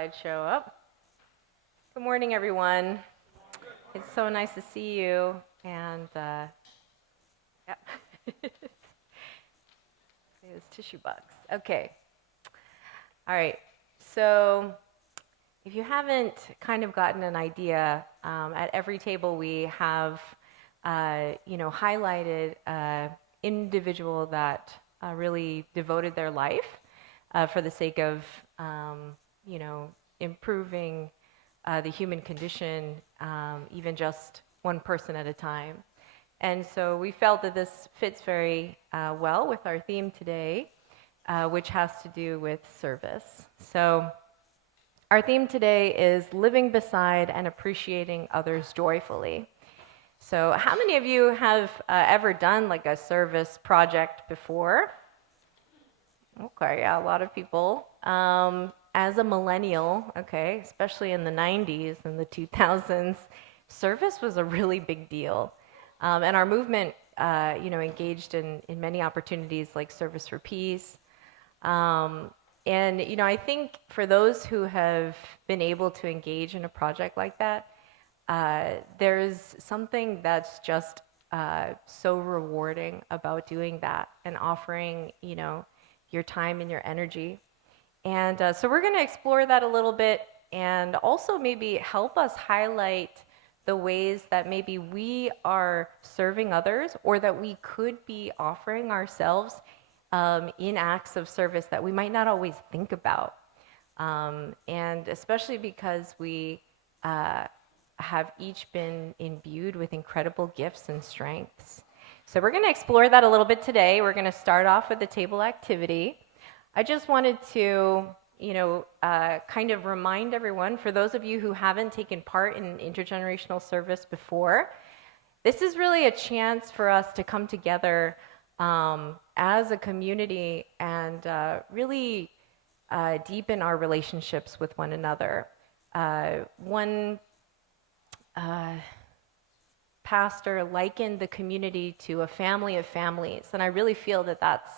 slideshow up. Good morning, everyone. It's so nice to see you. And yeah, there's tissue box. Okay. All right. So if you haven't kind of gotten an idea, at every table we have, highlighted an individual that really devoted their life for the sake of, improving the human condition, even just one person at a time. And so we felt that this fits very well with our theme today, which has to do with service. So our theme today is living beside and appreciating others joyfully. So how many of you have ever done like a service project before? Okay, yeah, a lot of people. As a millennial, okay, especially in the 90s and the 2000s, service was a really big deal. And our movement, engaged in many opportunities like Service for Peace. And I think for those who have been able to engage in a project like that, there's something that's just so rewarding about doing that and offering, your time and your energy. And so we're going to explore that a little bit and also maybe help us highlight the ways that maybe we are serving others or that we could be offering ourselves in acts of service that we might not always think about. And especially because we have each been imbued with incredible gifts and strengths. So we're going to explore that a little bit today. We're going to start off with a table activity. I just wanted to, kind of remind everyone, for those of you who haven't taken part in intergenerational service before, this is really a chance for us to come together as a community and really deepen our relationships with one another. One pastor likened the community to a family of families, and I really feel that that's,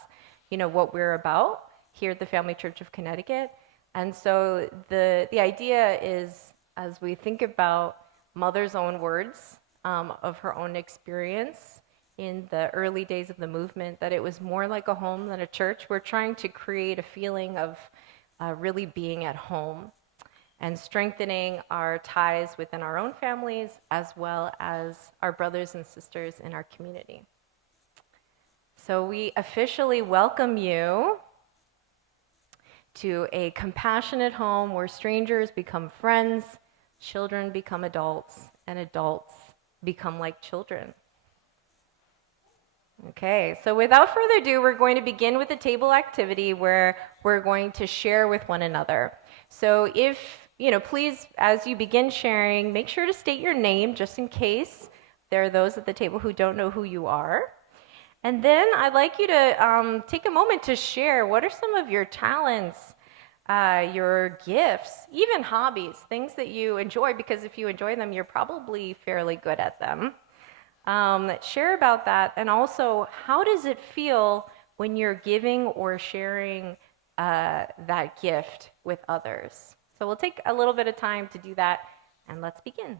what we're about here at the Family Church of Connecticut. And so the idea is, as we think about Mother's own words of her own experience in the early days of the movement, that it was more like a home than a church. We're trying to create a feeling of really being at home and strengthening our ties within our own families as well as our brothers and sisters in our community. So we officially welcome you to a compassionate home where strangers become friends, children become adults, and adults become like children. Okay, so without further ado, we're going to begin with a table activity where we're going to share with one another. So if, please, as you begin sharing, make sure to state your name just in case there are those at the table who don't know who you are. And then I'd like you to take a moment to share what are some of your talents, your gifts, even hobbies, things that you enjoy, because if you enjoy them, you're probably fairly good at them. Share about that, and also how does it feel when you're giving or sharing that gift with others? So we'll take a little bit of time to do that, and let's begin.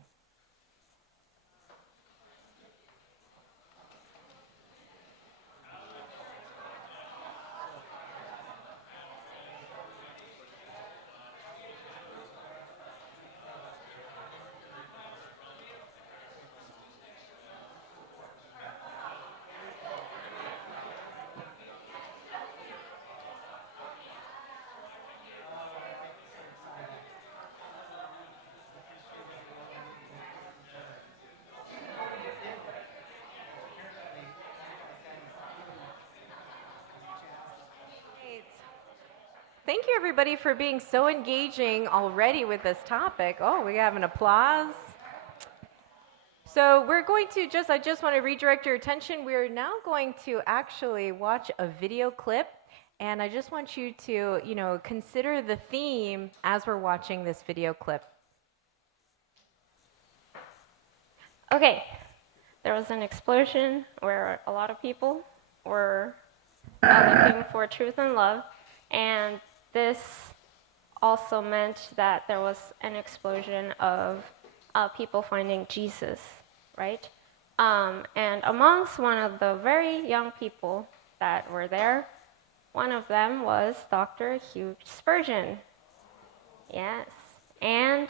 Thank you, everybody, for being so engaging already with this topic. Oh, we have an applause. So we're going to I just want to redirect your attention. We're now going to actually watch a video clip, and I just want you to, consider the theme as we're watching this video clip. Okay, there was an explosion where a lot of people were looking for truth and love, and this also meant that there was an explosion of people finding Jesus, right? And amongst one of the very young people that were there, one of them was Dr. Hugh Spurgeon. Yes. And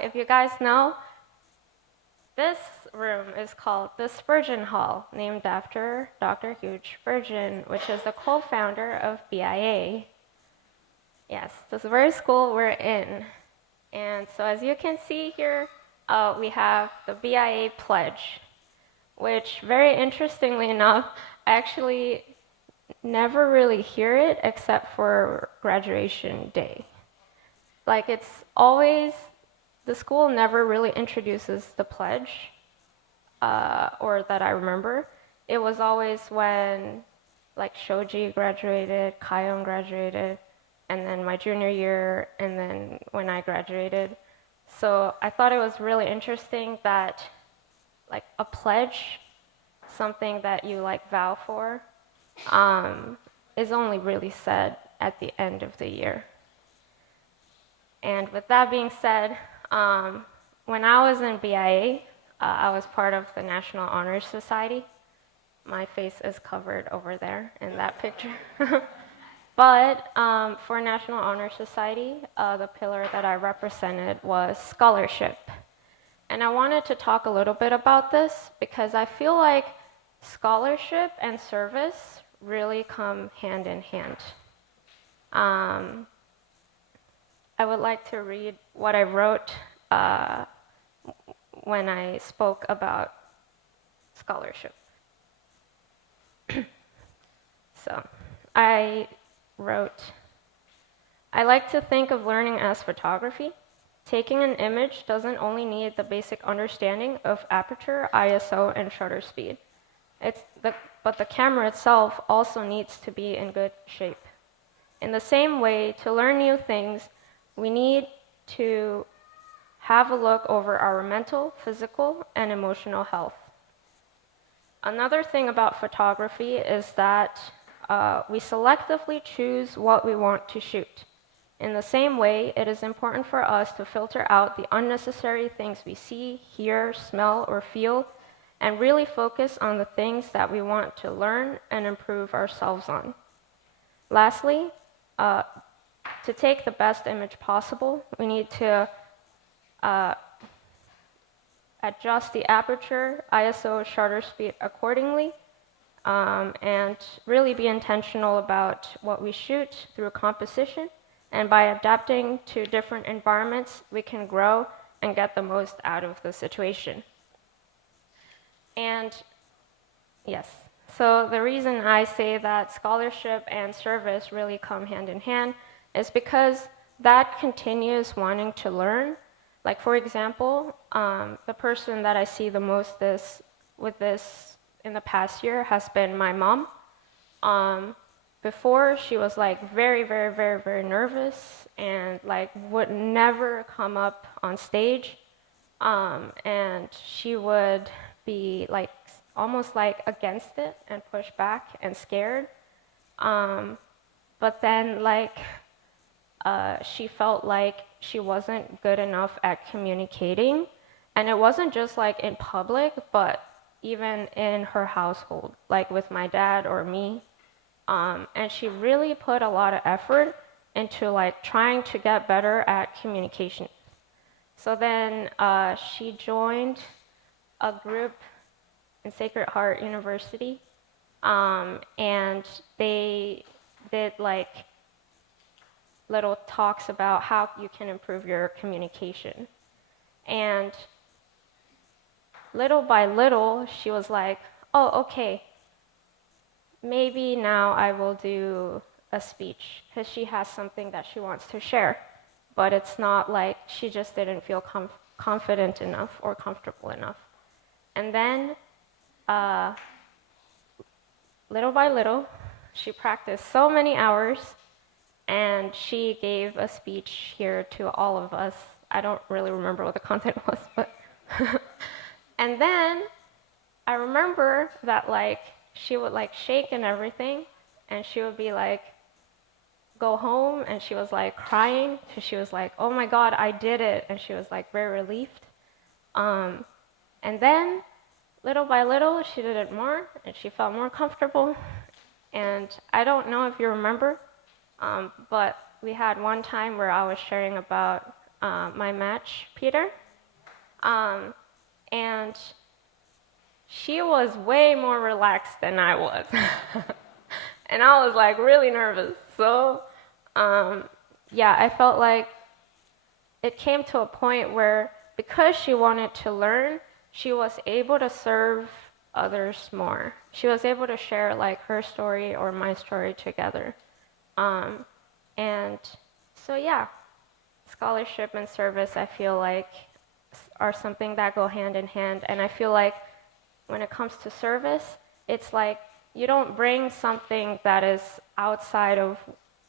if you guys know, this room is called the Spurgeon Hall, named after Dr. Hugh Spurgeon, which is the co-founder of BIA. Yes, this very school we're in. And so as you can see here, we have the BIA pledge, which very interestingly enough, I actually never really hear it except for graduation day. Like it's always, the school never really introduces the pledge, or that I remember. It was always when like Shoji graduated, Kayon graduated, and then my junior year, and then when I graduated. So I thought it was really interesting that like a pledge, something that you like vow for, is only really said at the end of the year. And with that being said, when I was in BIA, I was part of the National Honor Society. My face is covered over there in that picture. But for National Honor Society, the pillar that I represented was scholarship. And I wanted to talk a little bit about this because I feel like scholarship and service really come hand in hand. I would like to read what I wrote when I spoke about scholarship. So I wrote, I like to think of learning as photography. Taking an image doesn't only need the basic understanding of aperture, ISO, and shutter speed. But the camera itself also needs to be in good shape. In the same way, to learn new things, we need to have a look over our mental, physical, and emotional health. Another thing about photography is that we selectively choose what we want to shoot. In the same way, it is important for us to filter out the unnecessary things we see, hear, smell, or feel, and really focus on the things that we want to learn and improve ourselves on. Lastly, to take the best image possible, we need to adjust the aperture, ISO, shutter speed accordingly, and really be intentional about what we shoot through composition. And by adapting to different environments, we can grow and get the most out of the situation. And yes, so the reason I say that scholarship and service really come hand in hand is because that continues wanting to learn. Like for example, the person that I see the most with this in the past year has been my mom. Before she was like very, very, very, very nervous and like would never come up on stage. And she would be like almost like against it and push back and scared. But then like she felt like she wasn't good enough at communicating. And it wasn't just like in public, but even in her household, like with my dad or me. And she really put a lot of effort into like trying to get better at communication. So then she joined a group in Sacred Heart University, and they did like little talks about how you can improve your communication. And little by little, she was like, oh, okay, maybe now I will do a speech, because she has something that she wants to share. But it's not like she just didn't feel confident enough or comfortable enough. And then, little by little, she practiced so many hours, and she gave a speech here to all of us. I don't really remember what the content was, but... And then, I remember that, like, she would, like, shake and everything, and she would be like, go home and she was like crying because she was like, oh my God, I did it. And she was like very relieved. And then little by little, she did it more and she felt more comfortable. And I don't know if you remember, but we had one time where I was sharing about my match, Peter. And she was way more relaxed than I was. And I was like really nervous. So, yeah, I felt like it came to a point where because she wanted to learn, she was able to serve others more. She was able to share like her story or my story together. And so, yeah, scholarship and service, I feel like, are something that go hand in hand. And I feel like when it comes to service, it's like you don't bring something that is outside of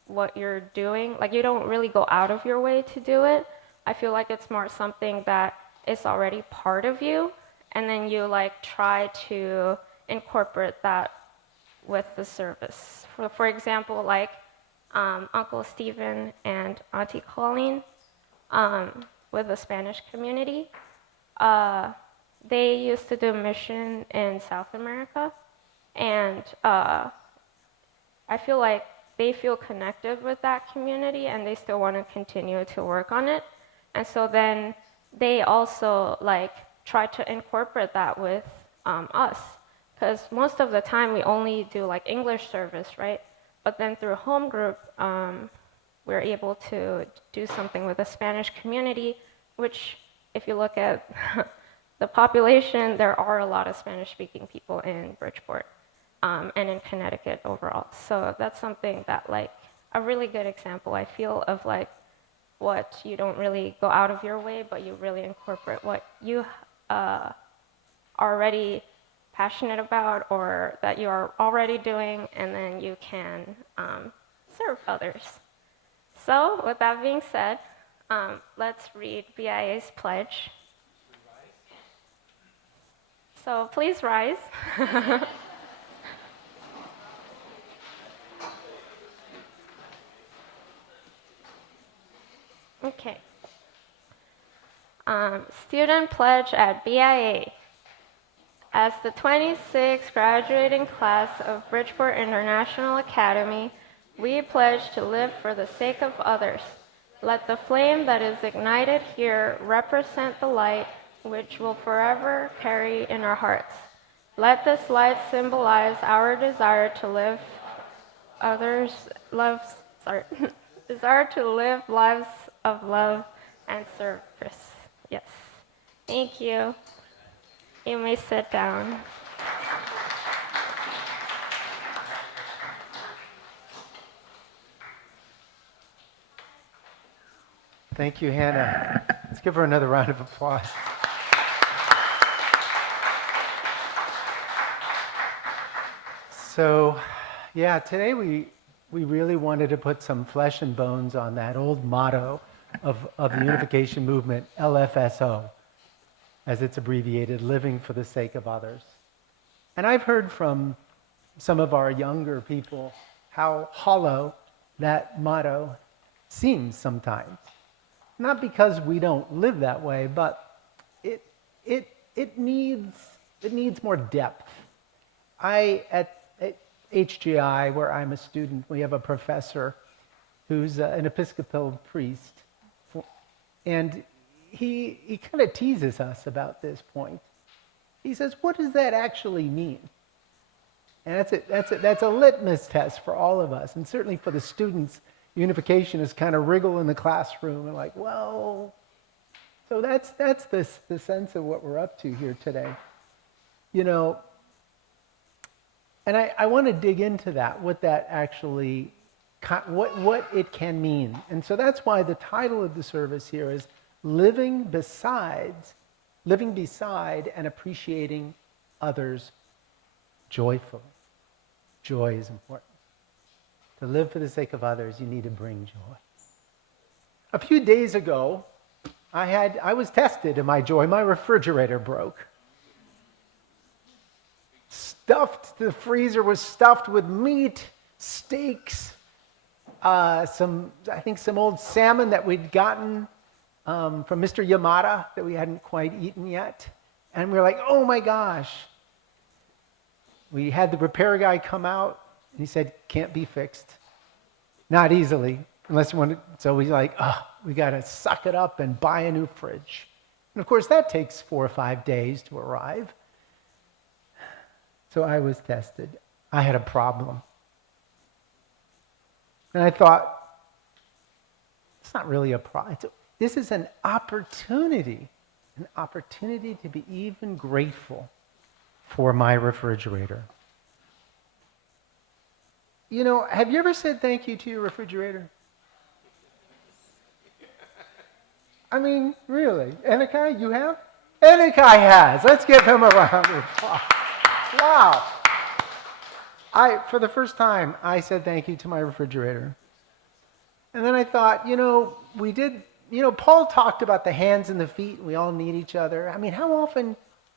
what you're doing. Like you don't really go out of your way to do it. I feel like it's more something that is already part of you, and then you like try to incorporate that with the service. For example, like Uncle Stephen and Auntie Colleen with the Spanish community, they used to do mission in South America, and I feel like they feel connected with that community and they still want to continue to work on it. And so then they also like try to incorporate that with us. Because most of the time we only do like English service, right? But then through home group, we're able to do something with the Spanish community, which if you look at the population, there are a lot of Spanish-speaking people in Bridgeport. And in Connecticut overall. So that's something that like a really good example I feel of like what you don't really go out of your way, but you really incorporate what you are already passionate about or that you are already doing, and then you can serve others. So with that being said, let's read BIA's pledge. So please rise. Okay. Student pledge at BIA. As the 26th graduating class of Bridgeport International Academy, we pledge to live for the sake of others. Let the flame that is ignited here represent the light which will forever carry in our hearts. Let this light symbolize our desire to live desire to live lives of love and service. Yes. Thank you. You may sit down. Thank you, Hannah. Let's give her another round of applause. So, yeah, today we really wanted to put some flesh and bones on that old motto of the unification movement, LFSO, as it's abbreviated, living for the sake of others. And I've heard from some of our younger people how hollow that motto seems sometimes. Not because we don't live that way, but it needs more depth. At HGI, where I'm a student, we have a professor who's an Episcopal priest, and he kind of teases us about this point. He says, "What does that actually mean?" And that's a litmus test for all of us, and certainly for the students. Unification is kind of wriggle in the classroom and like, well, so that's the sense of what we're up to here today, you know. And I want to dig into that, what that actually, what it can mean. And so that's why the title of the service here is living beside and appreciating others joyfully. Joy is important. To live for the sake of others, you need to bring joy. A few days ago, I was tested in my joy. My refrigerator broke. The freezer was stuffed with meat, steaks, some old salmon that we'd gotten from Mr. Yamada that we hadn't quite eaten yet. And we were like, oh my gosh. We had the repair guy come out, and he said, can't be fixed. Not easily, unless you want to. So we like, we got to suck it up and buy a new fridge. And of course, that takes 4 or 5 days to arrive. So I was tested. I had a problem. And I thought, it's not really a problem. This is an opportunity to be even grateful for my refrigerator. You know, have you ever said thank you to your refrigerator? I mean, really. Enikai, you have? Enikai has. Let's give him a round of applause. Wow. For the first time, I said thank you to my refrigerator. And then I thought, Paul talked about the hands and the feet, and we all need each other. I mean, how often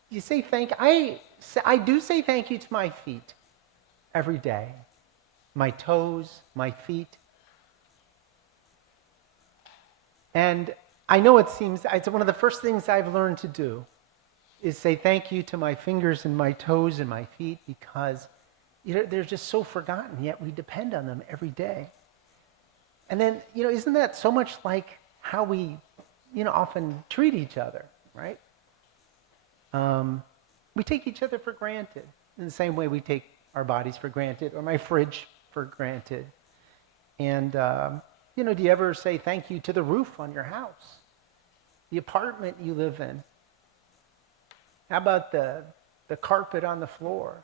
you say thank you? I do say thank you to my feet every day. My toes, my feet. And I know it's one of the first things I've learned to do is say thank you to my fingers and my toes and my feet, because they're just so forgotten, yet we depend on them every day. And then, isn't that so much like how we, often treat each other, right? We take each other for granted in the same way we take our bodies for granted, or my fridge for granted. And, do you ever say thank you to the roof on your house, the apartment you live in? How about the carpet on the floor?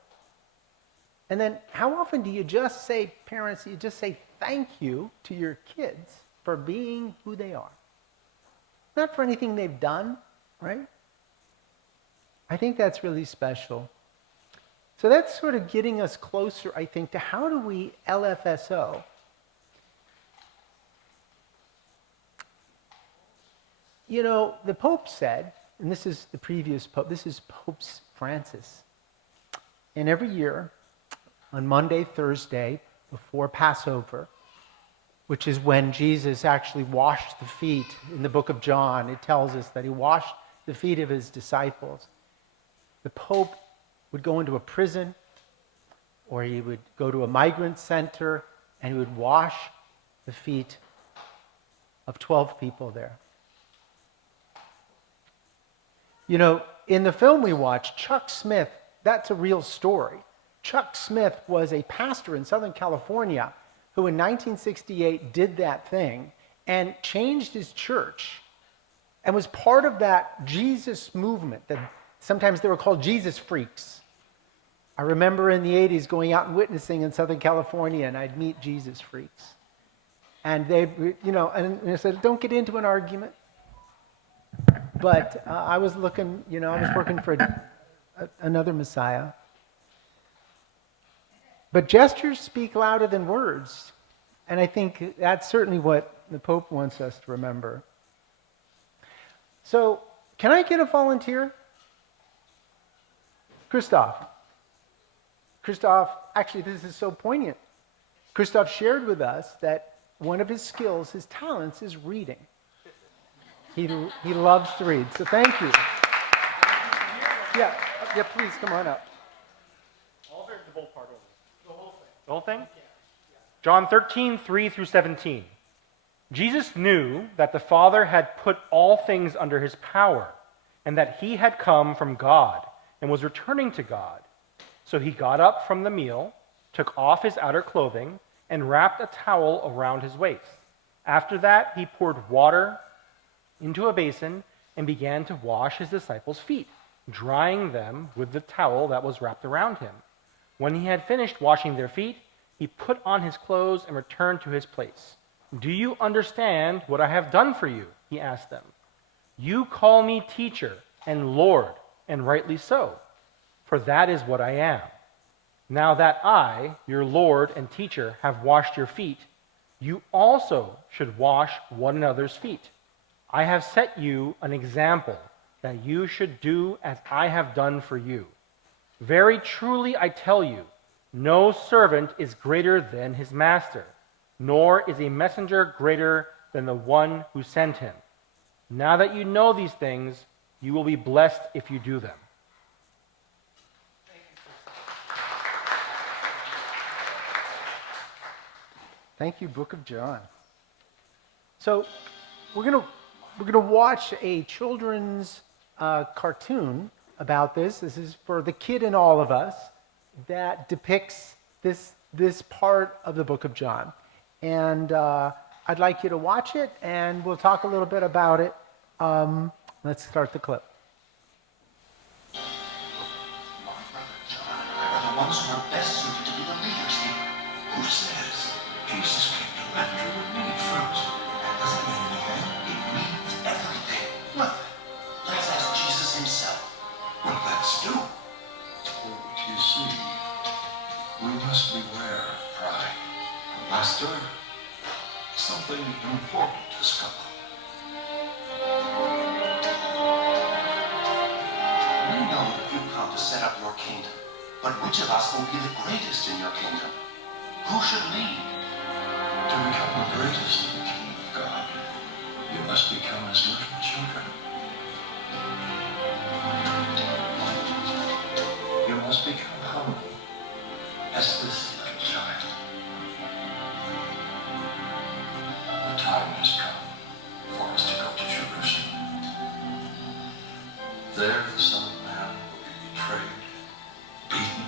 And then how often do you just say, parents, you just say thank you to your kids for being who they are? Not for anything they've done, right? I think that's really special. So that's sort of getting us closer, I think, to how do we LFSO? The Pope said, and this is the previous Pope, this is Pope Francis. And every year, on Monday, Thursday, before Passover, which is when Jesus actually washed the feet in the book of John, it tells us that he washed the feet of his disciples. The Pope would go into a prison, or he would go to a migrant center, and he would wash the feet of 12 people there. In the film we watched, Chuck Smith, that's a real story. Chuck Smith was a pastor in Southern California who in 1968 did that thing and changed his church and was part of that Jesus movement that sometimes they were called Jesus freaks. I remember in the 80s going out and witnessing in Southern California, and I'd meet Jesus freaks. And they, and I said, don't get into an argument. But I was working for another Messiah. But gestures speak louder than words. And I think that's certainly what the Pope wants us to remember. So, can I get a volunteer? Christoph, actually this is so poignant. Christoph shared with us that one of his skills, his talents, is reading. He loves to read, so thank you. Yeah, please come on up. All of it, the whole part over. The whole thing. The whole thing? John 13:3-17. Jesus knew that the Father had put all things under his power, and that he had come from God and was returning to God. So he got up from the meal, took off his outer clothing, and wrapped a towel around his waist. After that, he poured water into a basin and began to wash his disciples' feet, drying them with the towel that was wrapped around him. When he had finished washing their feet, he put on his clothes and returned to his place. "Do you understand what I have done for you?" he asked them. "You call me teacher and Lord, and rightly so, for that is what I am. Now that I, your Lord and teacher, have washed your feet, you also should wash one another's feet. I have set you an example that you should do as I have done for you. Very truly I tell you, no servant is greater than his master, nor is a messenger greater than the one who sent him. Now that you know these things, you will be blessed if you do them. Thank you, Book of John. So we're gonna watch a children's cartoon about this. This is for the kid in all of us that depicts this part of the Book of John, and I'd like you to watch it, and we'll talk a little bit about it. Let's start the clip. My brother John and I are the ones who are best suited to be the leaders here. Who says Jesus came to let you and me fruit? That doesn't mean anything. It means everything. Look, let's ask Jesus himself. Well, let's do. You see, we must beware of pride. Master, something important has come up. We know that you've come to set up your kingdom, but which of us will be the greatest in your kingdom? Who should lead? To become the greatest in the kingdom of God, you must become as little children. You must become humble as this little child. The time has come for us to go to Jerusalem. There the Son of Man will be betrayed, beaten,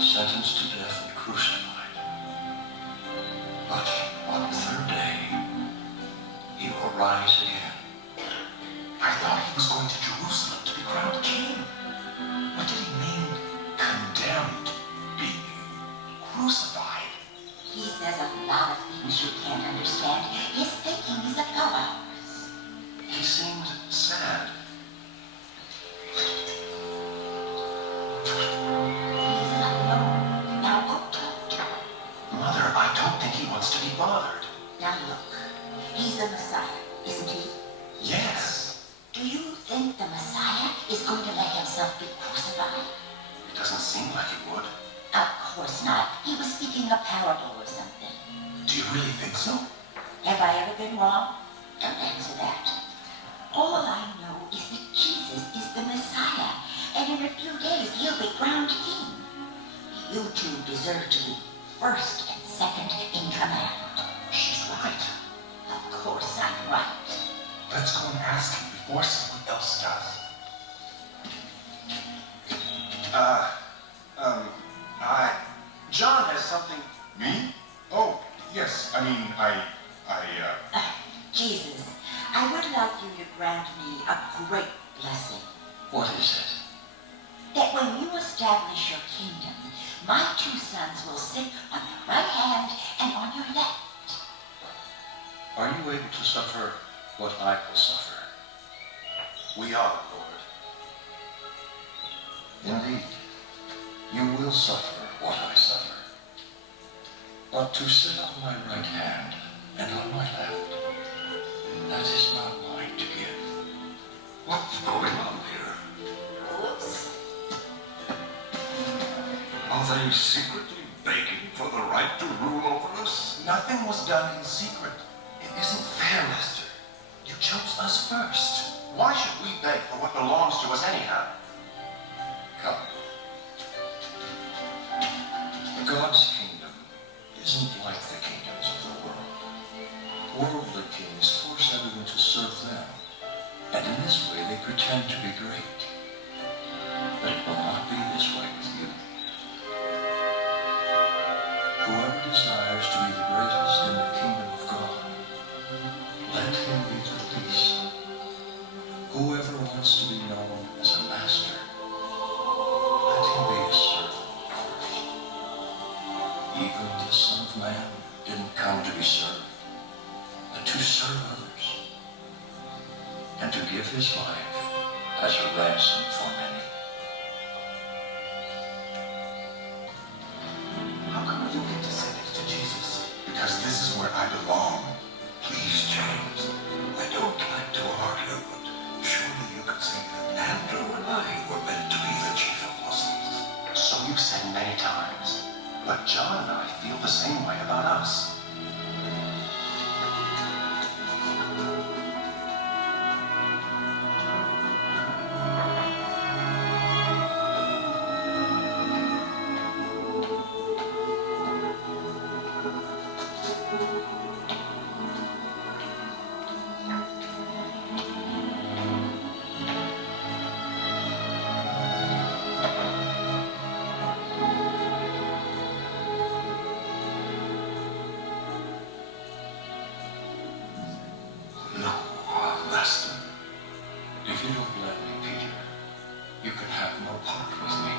sentenced to death and crucified. But on the third day, he will rise again. I thought he was going to Jerusalem to be crowned king. What did he mean, condemned, beaten, crucified? He says a lot of things you can't understand. His thinking is above ours. He seemed sad. He's not alone. Now go talk to him. Mother, I don't think he wants to be bothered. Now look, he's the Messiah, isn't he? Yes. Do you think the Messiah is going to let himself be crucified? It doesn't seem like he would. Of course not. He was speaking a parable or something. Do you really think so? Have I ever been wrong? Don't answer that. All I know is that Jesus is the Messiah, and in a few days he'll be crowned king. You two deserve to be first and second in command. She's right. Of course I'm right. Let's go and ask him before someone else does. John has something. Me? Oh, yes. Jesus, I would like you to grant me a great blessing. What is it? That when you establish your kingdom, my two sons will sit on your right hand and on your left. Are you able to suffer what I will suffer? We are, Lord. Indeed, you will suffer what I suffer. But to sit on my right hand and on my left, that is not mine to give. What's going on here? Whoops. Are they secretly begging for the right to rule over us? Nothing was done in secret. It isn't fair, Master. You chose us first. Why should we beg for what belongs to us anyhow? Come. God's kingdom isn't like the kingdoms of the world. Worldly kings force everyone to serve them, and in this way they pretend to be great. But it will not be this way with you. Whoever desires to be the greatest in the kingdom of God, let him be the least. Whoever wants to be known as a master, let him be a servant first. Even the Son of Man didn't come to be served, but to serve others, and to give his life as a ransom for many. How come you get to sit next to Jesus? Because this is where I belong. Please, James. I don't like to argue, but surely you could see that Andrew and I were meant to be the chief apostles. So you've said many times. But John and I feel the same way about us. apart with me.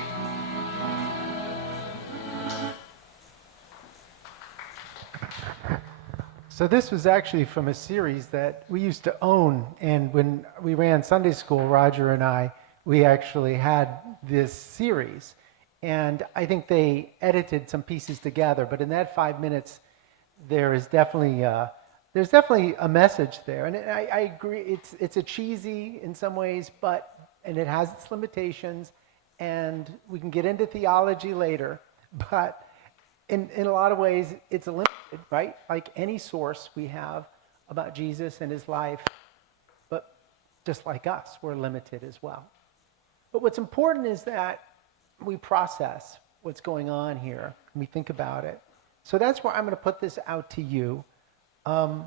So this was actually from a series that we used to own, and when we ran Sunday school, Roger and I, we actually had this series, and I think they edited some pieces together. But in that 5 minutes, there's definitely a message there, and I agree. It's a cheesy in some ways, and it has its limitations, and we can get into theology later, but. In a lot of ways, it's limited, right? Like any source we have about Jesus and his life, but just like us, we're limited as well. But what's important is that we process what's going on here, and we think about it. So that's where I'm going to put this out to you. And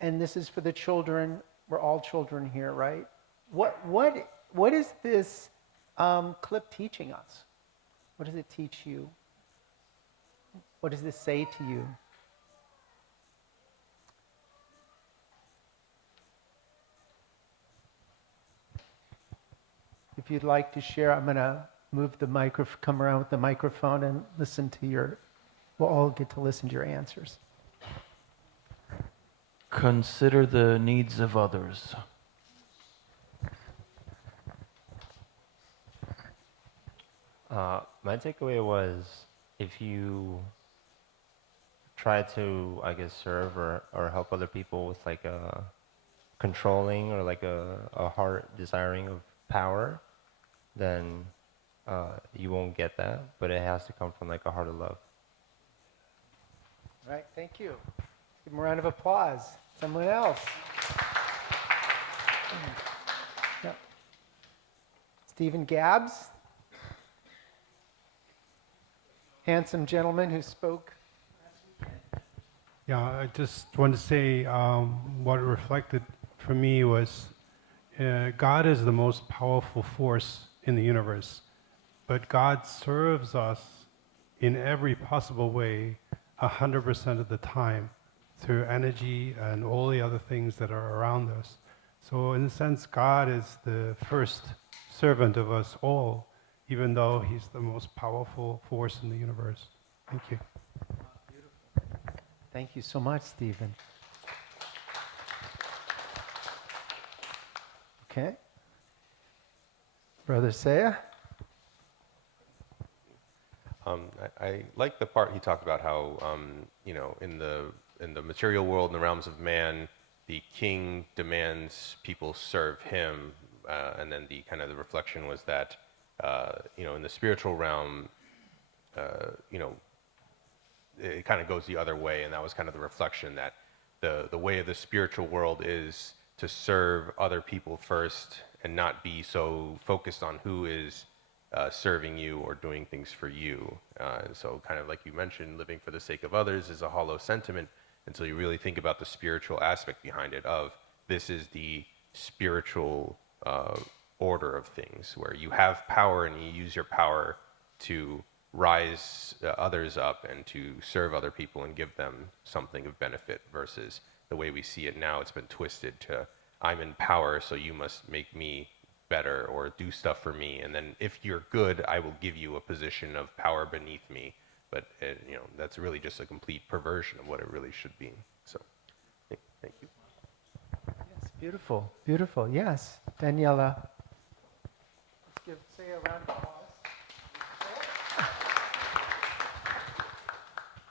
this is for the children. We're all children here, right? What is this clip teaching us? What does it teach you? What does this say to you? If you'd like to share, I'm going to come around with the microphone and listen to we'll all get to listen to your answers. Consider the needs of others. My takeaway was if you try to, I guess, serve or help other people with like a controlling or like a heart desiring of power, then you won't get that. But it has to come from like a heart of love. All right, thank you. Give him a round of applause. Someone else. Yep. Stephen Gabbs, handsome gentleman who spoke. Yeah, I just want to say what reflected for me was God is the most powerful force in the universe, but God serves us in every possible way 100% of the time through energy and all the other things that are around us. So in a sense, God is the first servant of us all, even though he's the most powerful force in the universe. Thank you. Thank you so much, Stephen. Okay. Brother Saya? I like the part he talked about how, in the material world, in the realms of man, the king demands people serve him, and then the reflection was that, in the spiritual realm, it kind of goes the other way, and that was kind of the reflection that the way of the spiritual world is to serve other people first and not be so focused on who is serving you or doing things for you. And so kind of like you mentioned, living for the sake of others is a hollow sentiment until you really think about the spiritual aspect behind it of this is the spiritual order of things where you have power and you use your power to rise others up and to serve other people and give them something of benefit versus the way we see it now. It's been twisted to I'm in power, so you must make me better or do stuff for me, and then if you're good, I will give you a position of power beneath me. But that's really just a complete perversion of what it really should be. So, thank you. Yes, beautiful, beautiful. Yes, Daniela. Let's give Saya a round of applause.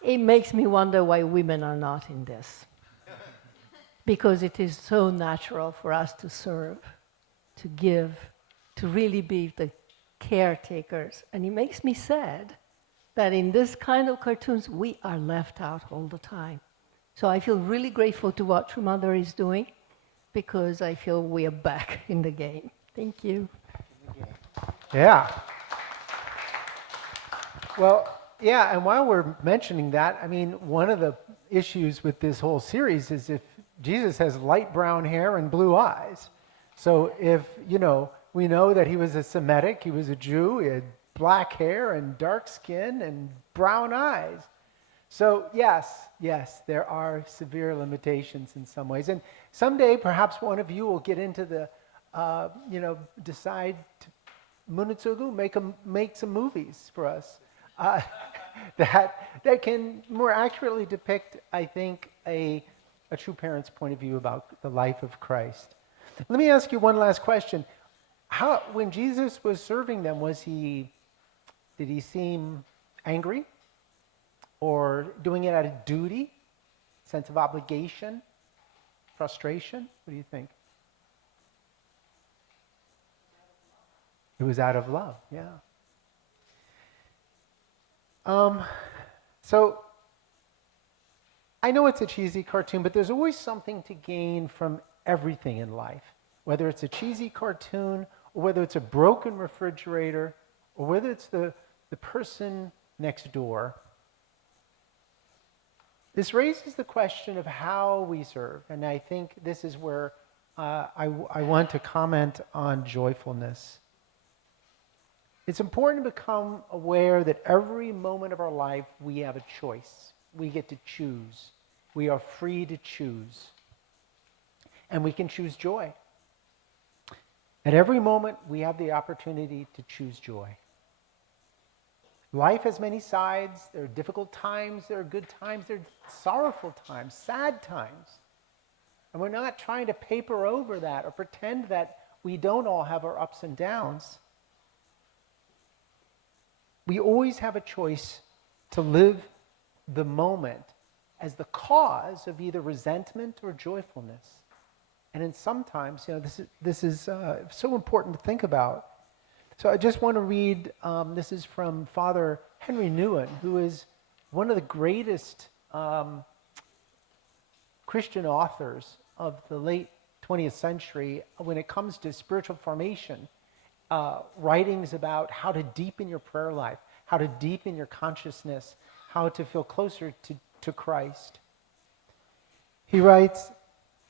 It makes me wonder why women are not in this. Because it is so natural for us to serve, to give, to really be the caretakers. And it makes me sad that in this kind of cartoons, we are left out all the time. So I feel really grateful to what True Mother is doing because I feel we are back in the game. Thank you. Yeah. Well, yeah, and while we're mentioning that, I mean, one of the issues with this whole series is if Jesus has light brown hair and blue eyes. So if, we know that he was a Semitic, he was a Jew, he had black hair and dark skin and brown eyes. So yes, there are severe limitations in some ways. And someday, perhaps one of you will get into the, decide Munitsugu, make some movies for us that can more accurately depict, I think, a true parent's point of view about the life of Christ. Let me ask you one last question. When Jesus was serving them, did he seem angry or doing it out of duty, sense of obligation, frustration? What do you think? It was out of love, yeah. So I know it's a cheesy cartoon, but there's always something to gain from everything in life, whether it's a cheesy cartoon or whether it's a broken refrigerator or whether it's the person next door. This raises the question of how we serve, and I think this is where I want to comment on joyfulness. It's important to become aware that every moment of our life we have a choice. We get to choose. We are free to choose. And we can choose joy. At every moment we have the opportunity to choose joy. Life has many sides. There are difficult times, there are good times, there are sorrowful times, sad times. And we're not trying to paper over that or pretend that we don't all have our ups and downs. We always have a choice to live the moment as the cause of either resentment or joyfulness. And then sometimes, this is so important to think about. So I just want to read, this is from Father Henry Nouwen, who is one of the greatest Christian authors of the late 20th century when it comes to spiritual formation. Writings about how to deepen your prayer life, how to deepen your consciousness, how to feel closer to Christ. He writes,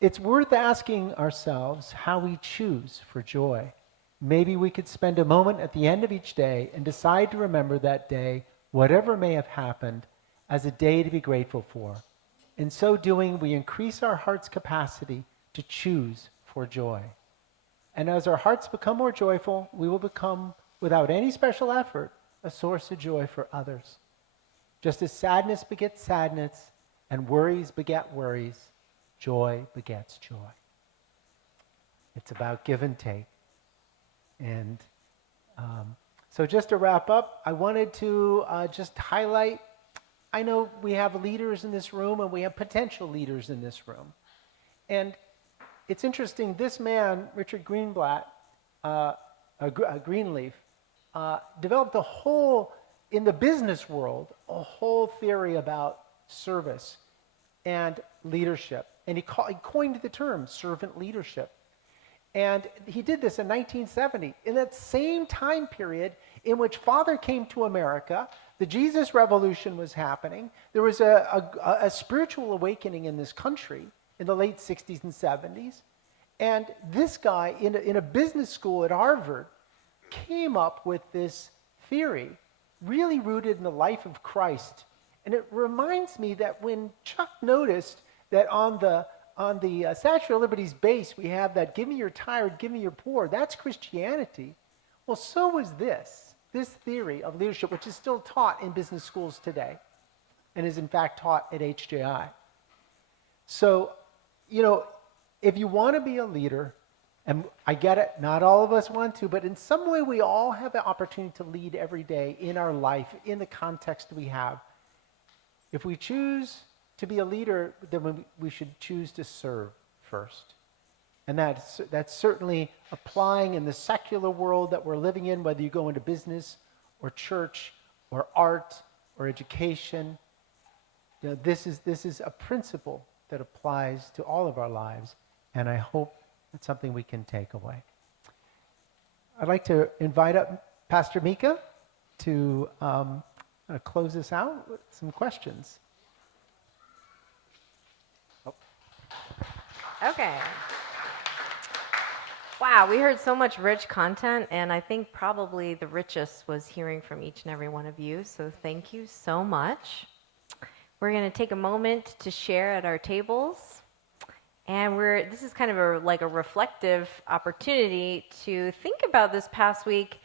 "It's worth asking ourselves how we choose for joy. Maybe we could spend a moment at the end of each day and decide to remember that day, whatever may have happened, as a day to be grateful for. In so doing, we increase our heart's capacity to choose for joy. And as our hearts become more joyful, we will become, without any special effort, a source of joy for others. Just as sadness begets sadness and worries beget worries, joy begets joy." It's about give and take. And so just to wrap up, I wanted to just highlight, I know we have leaders in this room and we have potential leaders in this room. And it's interesting, this man, Richard Greenblatt, Greenleaf, developed in the business world, a whole theory about service and leadership. And he coined the term servant leadership. And he did this in 1970, in that same time period in which Father came to America, the Jesus Revolution was happening. There was a spiritual awakening in this country in the late 60s and 70s. And this guy, in a business school at Harvard, came up with this theory, really rooted in the life of Christ. And it reminds me that when Chuck noticed that on the Statue of Liberty's base, we have that, "Give me your tired, give me your poor." That's Christianity. Well, so is this theory of leadership, which is still taught in business schools today and is in fact taught at HJI. So, if you want to be a leader, and I get it, not all of us want to, but in some way we all have the opportunity to lead every day in our life, in the context we have. If we choose to be a leader, then we should choose to serve first. And that's certainly applying in the secular world that we're living in, whether you go into business or church or art or education. This is a principle that applies to all of our lives, and I hope it's something we can take away. I'd like to invite up Pastor Mika to close this out with some questions. Okay. Wow, we heard so much rich content, and I think probably the richest was hearing from each and every one of you, so thank you so much. We're going to take a moment to share at our tables, and this is kind of like a reflective opportunity to think about this past week.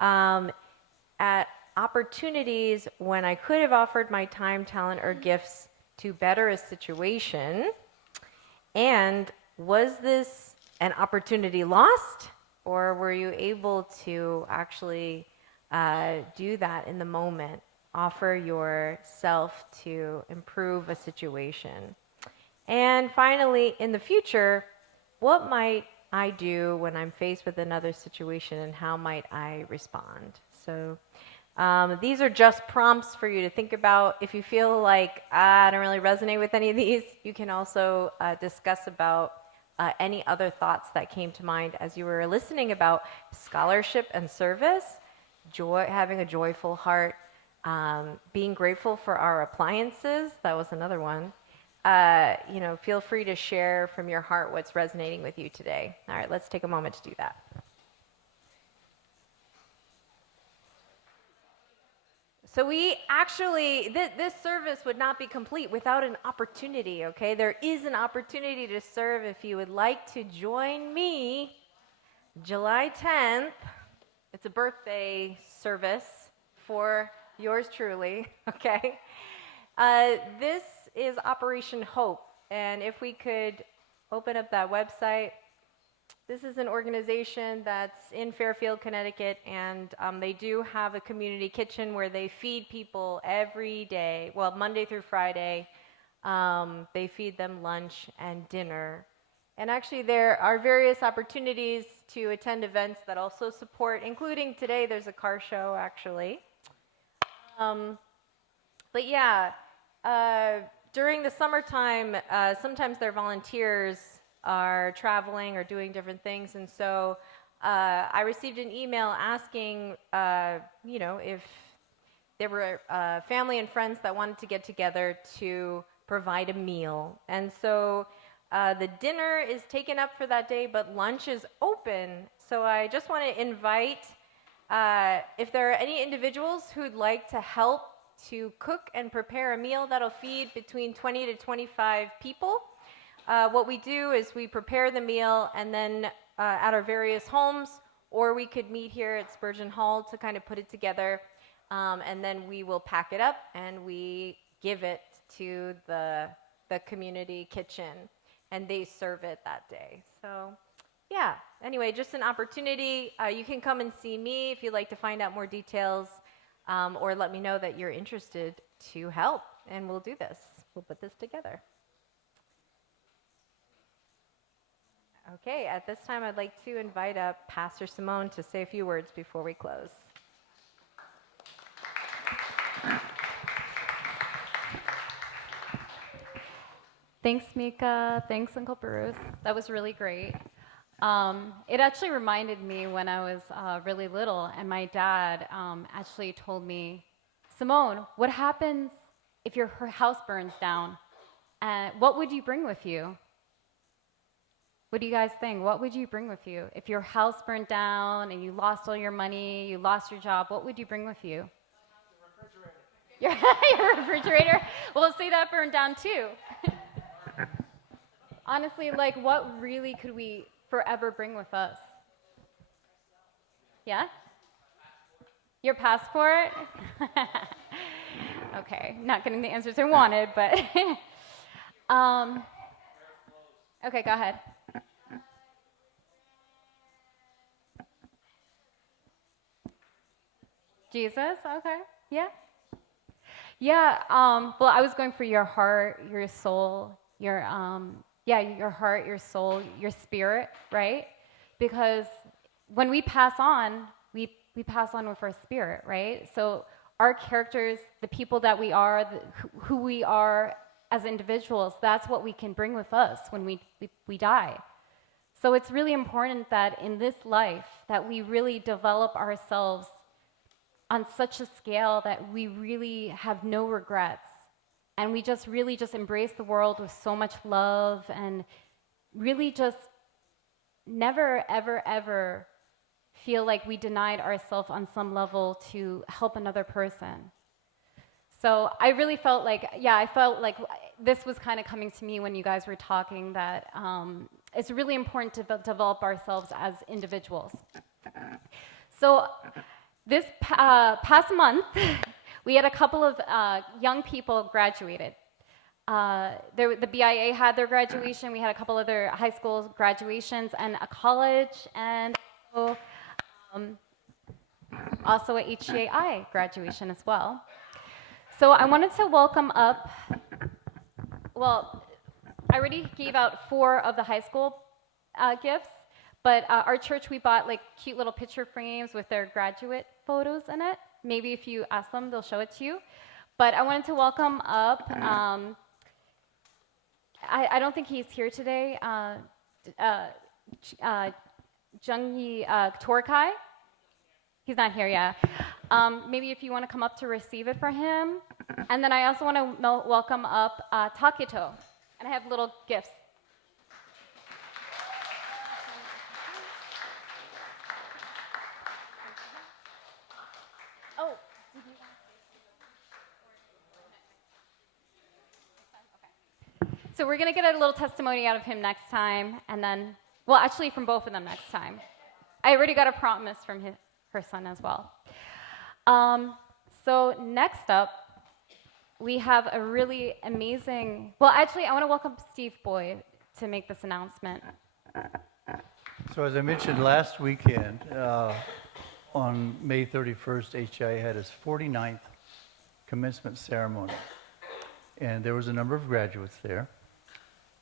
at opportunities when I could have offered my time, talent, or gifts to better a situation? And was this an opportunity lost, or were you able to actually do that in the moment, offer yourself to improve a situation? And finally, in the future, what might I do when I'm faced with another situation, and how might I respond? So these are just prompts for you to think about. If you feel like I don't really resonate with any of these, you can also discuss about any other thoughts that came to mind as you were listening about scholarship and service, joy, having a joyful heart, being grateful for our appliances. That was another one. Feel free to share from your heart what's resonating with you today. All right, let's take a moment to do that. So we actually, this service would not be complete without an opportunity, okay? There is an opportunity to serve. If you would like to join me, July 10th, it's a birthday service for yours truly, okay? This is Operation Hope, and if we could open up that website. This is an organization that's in Fairfield, Connecticut, and they do have a community kitchen where they feed people every day, well, Monday through Friday. They feed them lunch and dinner. And actually, there are various opportunities to attend events that also support, including today, there's a car show, actually. But yeah, during the summertime, sometimes their volunteers are traveling or doing different things, and so I received an email asking, if there were family and friends that wanted to get together to provide a meal. And so the dinner is taken up for that day, but lunch is open. So I just want to invite, if there are any individuals who'd like to help to cook and prepare a meal that'll feed between 20 to 25 people. What we do is we prepare the meal, and then at our various homes, or we could meet here at Spurgeon Hall to kind of put it together, and then we will pack it up and we give it to the community kitchen, and they serve it that day. So yeah, anyway, just an opportunity. You can come and see me if you'd like to find out more details, or let me know that you're interested to help, and we'll do this. We'll put this together. Okay, at this time, I'd like to invite up Pastor Simone to say a few words before we close. Thanks, Mika. Thanks, Uncle Bruce. That was really great. It actually reminded me when I was really little, and my dad actually told me, Simone, what happens if your house burns down? What would you bring with you? What do you guys think? What would you bring with you? If your house burned down and you lost all your money, you lost your job, what would you bring with you? Your refrigerator? Well, say that burned down too. Honestly, like, what really could we forever bring with us? Yeah? Your passport? Okay, not getting the answers I wanted, but... okay, go ahead. Jesus, okay, yeah. Yeah, well, I was going for your heart, your soul, your heart, your soul, your spirit, right? Because when we pass on, we pass on with our spirit, right? So our characters, the people that we are, who we are as individuals, that's what we can bring with us when we die. So it's really important that in this life that we really develop ourselves on such a scale that we really have no regrets, and we just really just embrace the world with so much love, and really just never, ever, ever feel like we denied ourselves on some level to help another person. So I really felt like, I felt like this was kind of coming to me when you guys were talking, that it's really important to develop ourselves as individuals. So This past month, we had a couple of young people graduated. The BIA had their graduation. We had a couple other high school graduations and a college, and also a HCAI graduation as well. So I wanted to welcome up, well, I already gave out 4 of the high school gifts, but our church, we bought like cute little picture frames with their graduate photos in it. Maybe if you ask them, they'll show it to you. But I wanted to welcome up, I don't think he's here today, Jungyi Torkai. He's not here yet. Maybe if you want to come up to receive it for him. And then I also want to welcome up Taketo. And I have little gifts. Oh, did you want to? Okay. So we're going to get a little testimony out of him next time. And then, well, actually from both of them next time. I already got a promise from her son as well. So next up, we have a really amazing, well, actually, I want to welcome Steve Boyd to make this announcement. So as I mentioned last weekend, on May 31st, HI had its 49th commencement ceremony. And there was a number of graduates there,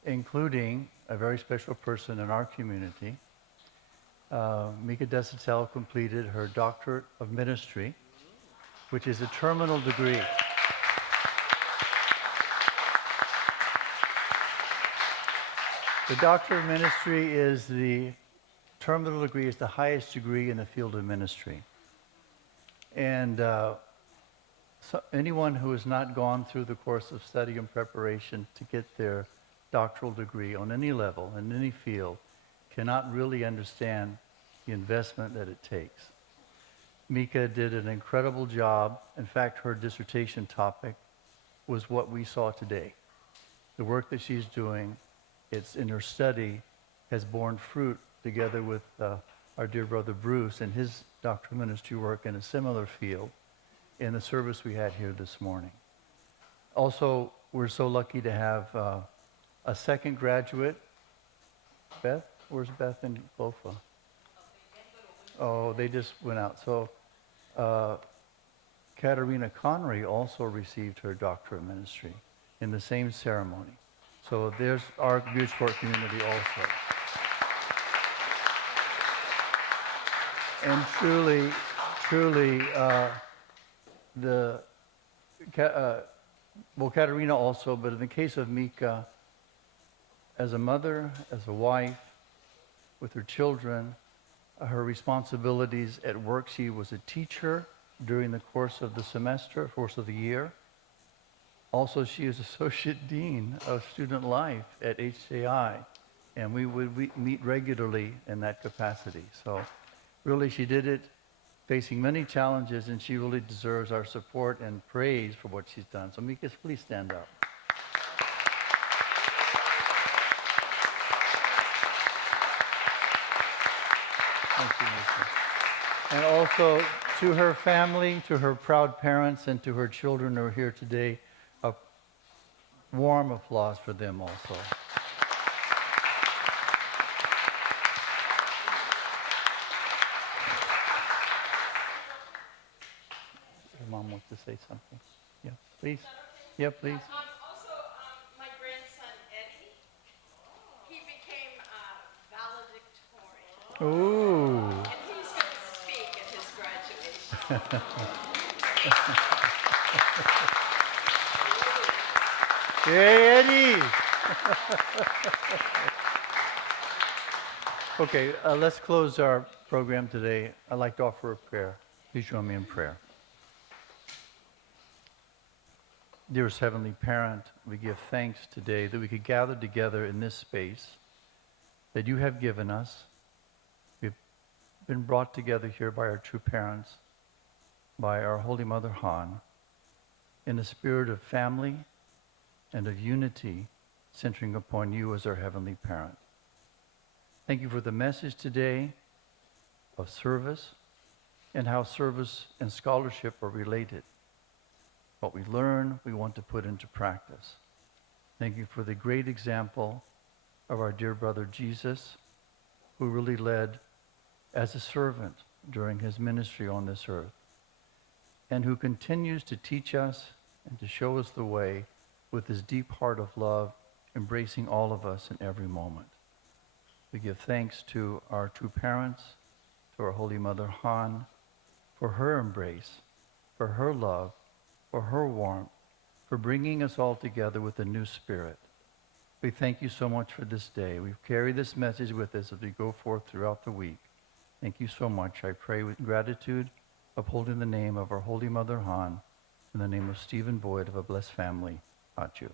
including a very special person in our community. Mika Desatel completed her doctorate of ministry, which is a terminal degree. The doctorate of ministry is the terminal degree, is the highest degree in the field of ministry. And so anyone who has not gone through the course of study and preparation to get their doctoral degree on any level, in any field, cannot really understand the investment that it takes. Mika did an incredible job. In fact, her dissertation topic was what we saw today. The work that she's doing, it's in her study, has borne fruit together with our dear brother Bruce and his doctoral ministry work in a similar field in the service we had here this morning. Also, we're so lucky to have a second graduate. Beth? Where's Beth and Bofa? Oh, they just went out. So Katarina Connery also received her doctorate of ministry in the same ceremony. So there's our Bridgeport community also. And truly, Katarina also, but in the case of Mika, as a mother, as a wife, with her children, her responsibilities at work, she was a teacher during the course of the semester, course of the year. Also, she is Associate Dean of Student Life at HCI, and we meet regularly in that capacity. So really, she did it facing many challenges, and she really deserves our support and praise for what she's done. So Mika, please stand up. Thank you, Mika. And also to her family, to her proud parents, and to her children who are here today, a warm applause for them also. Your mom wants to say something. Yeah, please. Yeah, please. Also, my grandson Eddie, he became valedictorian. Ooh. And he's going to speak at his graduation. Hey, Eddie! Okay, let's close our program today. I'd like to offer a prayer. Please join me in prayer. Dearest Heavenly Parent, we give thanks today that we could gather together in this space that you have given us. We've been brought together here by our true parents, by our Holy Mother Han, in a spirit of family and of unity centering upon you as our Heavenly Parent. Thank you for the message today of service and how service and scholarship are related. What we learn, we want to put into practice. Thank you for the great example of our dear brother Jesus, who really led as a servant during his ministry on this earth, and who continues to teach us and to show us the way with his deep heart of love, embracing all of us in every moment. We give thanks to our two parents, to our Holy Mother Han, for her embrace, for her love, for her warmth, for bringing us all together with a new spirit. We thank you so much for this day. We carry this message with us as we go forth throughout the week. Thank you so much. I pray with gratitude, upholding the name of our Holy Mother Han, in the name of Stephen Boyd of a blessed family. Achu.